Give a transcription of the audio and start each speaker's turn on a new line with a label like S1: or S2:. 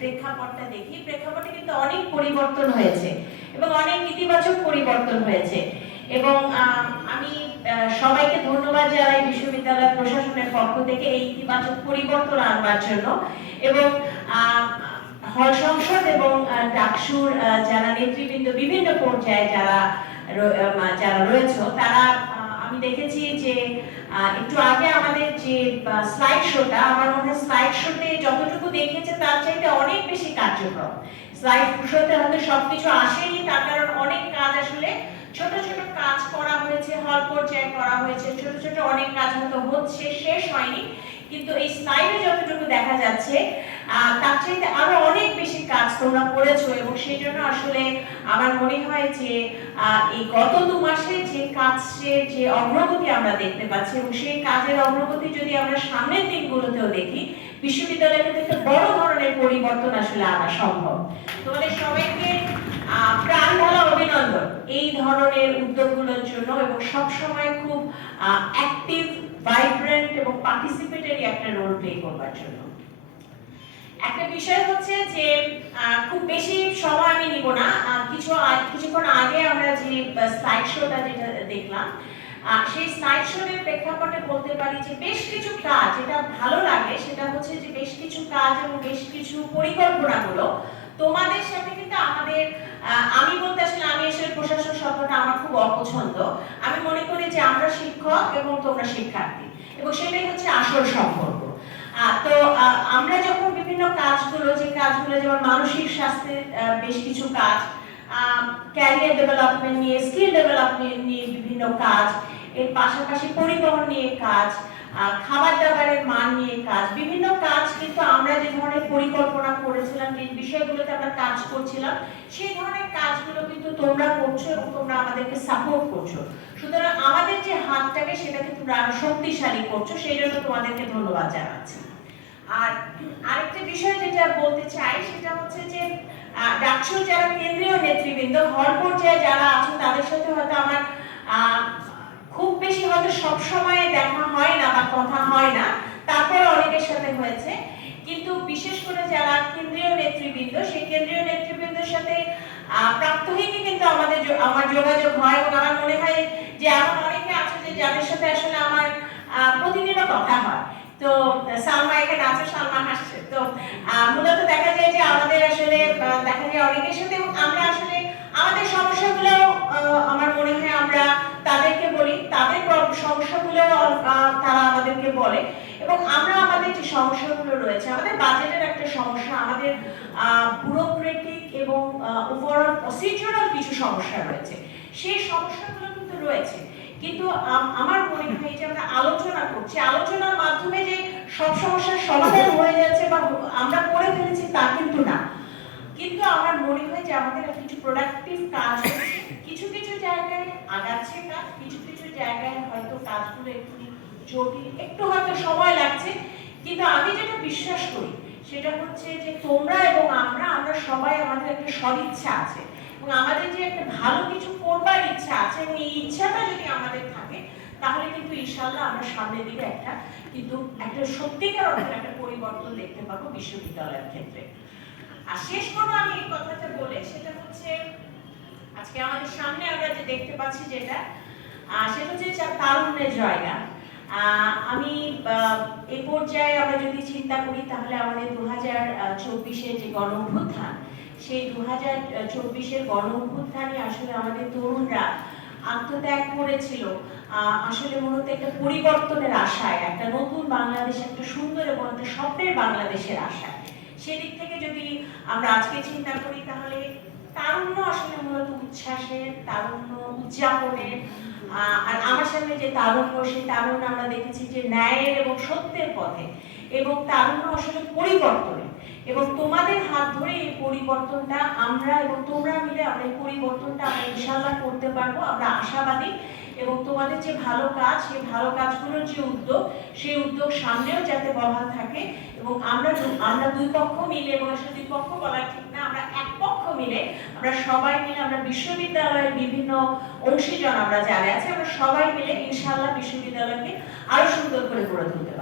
S1: প্রেক্ষাপটটা দেখি। প্রেক্ষাপটে কিন্তু অনেক পরিবর্তন হয়েছে এবং অনেক ইতিবাচক পরিবর্তন হয়েছে। এবং আমি সবাইকে ধন্যবাদ জানাই বিশ্ববিদ্যালয় প্রশাসনের পক্ষ থেকে এই ইতিবাচক পরিবর্তন আনবার জন্য। এবং হল সংসদ এবং ডাকসুর যারা নেতৃবৃন্দ বিভিন্ন পর্যায়ে যারা যারা রয়েছে তারা আমি দেখেছি যে একটু আগে আমাদের যে স্লাইড শোটা আমার মনে হয় স্লাইড শোতে যতটুকু দেখিয়েছে তার চাইতে অনেক বেশি কার্যক্রম। স্লাইড শোতে হয়তো সবকিছু আসেনি, তার কারণ অনেক কাজ আসলে ছোট ছোট কাজ করা হয়েছে হল পর্যায়ে করা হয়েছে, ছোট ছোট অনেক কাজ হয়তো হচ্ছে, শেষ হয়নি। কিন্তু এই স্লাইডে যতটুকু দেখা যাচ্ছে তার চাইতে আরও অনেক বেশি কাজ তোমরা করেছ এবং সেই জন্য আসলে আমার মনে হয় যে এই গত দু মাসে যে কাজের যে অগ্রগতি আমরা দেখতে পাচ্ছি এবং সেই কাজের অগ্রগতি যদি আমরা সামনের দিনগুলোতেও দেখি বিশ্ববিদ্যালয়ে কিন্তু একটা বড় ধরনের পরিবর্তন আসলে আনা সম্ভব। তোমাদের সবাইকে প্রাণ অভিনন্দন এই ধরনের উদ্যোগগুলোর জন্য এবং সবসময় খুব অ্যাক্টিভ ভাইব্রেন্ট এবং পার্টিসিপেটরি একটা রোল প্লে করবার জন্য। একটা বিষয় হচ্ছে যে খুব বেশি সময় আমি নিব না। কিছু কিছুক্ষণ আগে আমরা যে স্লাইড শোটা যেটা দেখলাম সেই স্লাইড শোর প্রেক্ষাপটে বলতে পারি যে, বেশ কিছু কাজ যেটা ভালো লাগে, সেটা হচ্ছে যে, বেশ কিছু কাজ এবং বেশ কিছু পরিকল্পনাগুলো তোমাদের সাথে কিন্তু আমাদের আমি বলতে আসলে আমি আসলে প্রশাসন শব্দটা আমার খুব অপছন্দ। আমি মনে করি যে আমরা শিক্ষক এবং তোমরা শিক্ষার্থী। এবং সেটাই হচ্ছে আসল সম্পর্ক। তো আমরা যখন বিভিন্ন কাজগুলো, যে কাজগুলো যেমন মানসিক স্বাস্থ্যের বেশ কিছু কাজ ক্যারিয়ার ডেভেলপমেন্ট নিয়ে স্কিল ডেভেলপমেন্ট নিয়ে বিভিন্ন কাজ, এর পাশাপাশি পরিবহন নিয়ে কাজ খাবার দাবারের মান নিয়ে কাজ, বিভিন্ন কাজ কিন্তু আমরা যে ধরনের পরিকল্পনা করেছিলাম, যে বিষয়গুলোতে আমরা কাজ করছিলাম, সেই ধরনের কাজগুলো কিন্তু তোমরা করছ এবং তোমরা আমাদেরকে সাপোর্ট করছ। সুতরাং আমাদের যে হাতটাকে সেটাকে তোমরা আরও শক্তিশালী করছ, সেই জন্য তোমাদেরকে ধন্যবাদ জানাচ্ছি। আর আরেকটা বিষয় যেটা বলতে চাই, সেটা হচ্ছে যে ডাকসুর যারা কেন্দ্রীয় নেতৃবৃন্দ হল পর্যায়ে যারা আছো তাদের সাথে হয়তো আমার খুব বেশি হয়তো সব সময় দেখা হয় না বা কথা হয় না, তারপর অনেকের সাথে হয়েছে। কিন্তু বিশেষ করে যারা কেন্দ্রীয় নেতৃবৃন্দ, সেই কেন্দ্রীয় নেতৃবৃন্দের সাথে প্রাত্যহিকই কিন্তু আমাদের আমার যোগাযোগ হয় এবং আমার মনে হয় যে এমন অনেকে আছে যে যাদের সাথে আসলে আমার প্রতিদিনও কথা হয়। তো সালমা এখানে আছে, সালমা হাসছে। তো মূলত দেখা যায় যে আমাদের আসলে দেখা যায় অনেকের সাথে আমরা আসলে আমাদের সমস্যাগুলো আমার মনে হয় আমরা তাদেরকে বলি, তাদের সমস্যাগুলো তারা আমাদেরকে বলে। এবং আমরা আমাদের যে সমস্যাগুলো রয়েছে, আমাদের বাজেটের একটা সমস্যা, আমাদের ব্যুরোক্রেটিক এবং ওভারঅল প্রসিডিউরাল কিছু সমস্যা রয়েছে। সেই সমস্যাগুলো কিন্তু রয়েছে। কিন্তু আমার মনে হয় যে আমরা আলোচনা করছি। আলোচনার মাধ্যমে যে সব সমস্যার সমাধান হয়ে যাচ্ছে বা আমরা করে ফেলেছি তা কিন্তু না। কিন্তু আমার মনে হয় যে আমাদের কিছু প্রোডাক্টিভ কাজ কিছু কিছু জায়গায় আগাচ্ছে কাজ, কিছু কিছু জায়গায় হয়তো কাজগুলো একটু জটিল, একটু হয়তো সময় লাগছে। কিন্তু আমি যেটা বিশ্বাস করি, সেটা হচ্ছে যে তোমরা এবং আমরা আমরা সবাই আমাদের একটা সদিচ্ছা আছে। আমাদের যে একটা ভালো কিছু করবার ইচ্ছা আছে এবং এই ইচ্ছাটা যদি আমাদের থাকে, তাহলে কিন্তু ইনশাল্লাহ আমরা সামনের দিকে একটা কিন্তু একটা সত্যিকার অর্থে একটা পরিবর্তন দেখতে পাবো বিশ্ববিদ্যালয়ের ক্ষেত্রে। আর শেষ করব আমি এই কথাটা বলে, সেটা হচ্ছে, আজকে আমাদের সামনে আমরা যে দেখতে পাচ্ছি যেটা সেটা হচ্ছে তারুণ্যের জায়গা। আমি এই পর্যায়ে আমরা যদি চিন্তা করি, তাহলে আমাদের দু হাজার চব্বিশের যে গণ সেই দু হাজার চব্বিশের গণ অভ্যুত্থানে আসলে আমাদের তরুণরা আত্মত্যাগ করেছিল। আসলে মূলত একটা পরিবর্তনের আশায়, একটা নতুন বাংলাদেশ, একটা সুন্দর এবং একটা স্বপ্নের বাংলাদেশের আশায়। সেদিক থেকে যদি আমরা আজকে চিন্তা করি, তাহলে তারুণ্য আসলে মূলত উচ্ছ্বাসের, তারুণ্য উদযাপনের আর আমার সামনে যে তারুণ্য, সেই তারুণ্য আমরা দেখেছি যে ন্যায়ের এবং সত্যের পথে। এবং তারুণ্য আসলে পরিবর্তনের। এবং তোমাদের হাত ধরে এই পরিবর্তনটা আমরা এবং তোমরা মিলে আমরা এই পরিবর্তনটা আমরা ইনশাল্লাহ করতে পারব। আমরা আশাবাদী এবং তোমাদের যে ভালো কাজ, সেই ভালো কাজগুলোর যে উদ্যোগ, সেই উদ্যোগ সামনেও যাতে বহাল থাকে এবং আমরা আমরা দুই পক্ষ মিলে এবং আসলে দুই পক্ষ বলা ঠিক না, আমরা এক পক্ষ মিলে আমরা সবাই মিলে আমরা বিশ্ববিদ্যালয়ের বিভিন্ন অংশীজন আমরা যারা আছে, আমরা সবাই মিলে ইনশাল্লাহ বিশ্ববিদ্যালয়কে আরও সুন্দর করে গড়ে তুলতে